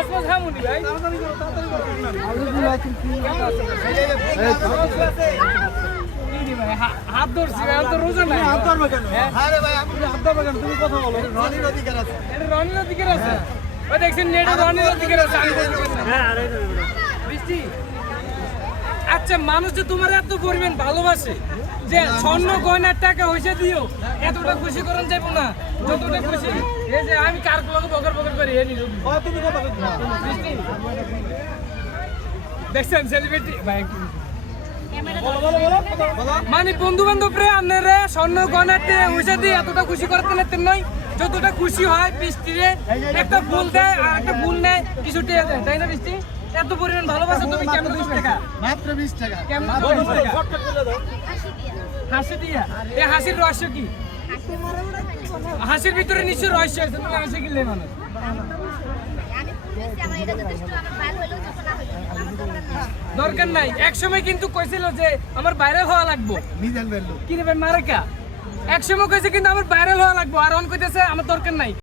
Cosmos হামুনি ভাই হাত ধরছি ভাই তো রোজা নাই হাত ধরবে কেন? আরে ভাই আমি হাত ধরবে কেন? তুমি কথা বলো। রনির অধিকার আছে। এটা রনির অধিকার আছে ওই দেখছেন নেটে রনির অধিকার আছে আমি বলছি হ্যাঁ আরে বৃষ্টি আচ্ছা মানুষ যে তোমার এত পরিমাণ ভালোবাসে যে স্বর্ণ গয়নার টাকা হইছে দিও এতটা খুশি করেন যাবো না যতটা খুশি এই যে আমি কার লগে বকর বকর করি এ নিলো তুমি কথা বলো। বৃষ্টি দেখছেন সেলিব্রিটি ভাই মানে বন্ধু বান্ধব রে আপনারে স্বর্ণ গয়নাতে হইছে দিয়ে এতটা খুশি করতে নেতেন নয় যতটা খুশি হয় বৃষ্টি রে একটা ফুল দেয় আর একটা ফুল নেয় কিছু টিয়া দেয় তাই না বৃষ্টি এত পরিমাণ ভালোবাসা তুমি কেমন 20 টাকা মাত্র 20 টাকা। কেমন 20 টাকা হাসি দিয়া এই হাসির রহস্য কি হাসির ভিতরে নিশ্চয় রহস্য আছে তুমি হাসি কিনলে মানুষ দরকার নাই একসময় কিন্তু কইছিল যে আমার ভাইরাল হওয়া লাগবে মিজান বেল্লু। কি রে ভাই মারাকা একসময় কইছে কিন্তু আমার ভাইরাল হওয়া লাগবে আর অন কইতেছে আমার দরকার নাই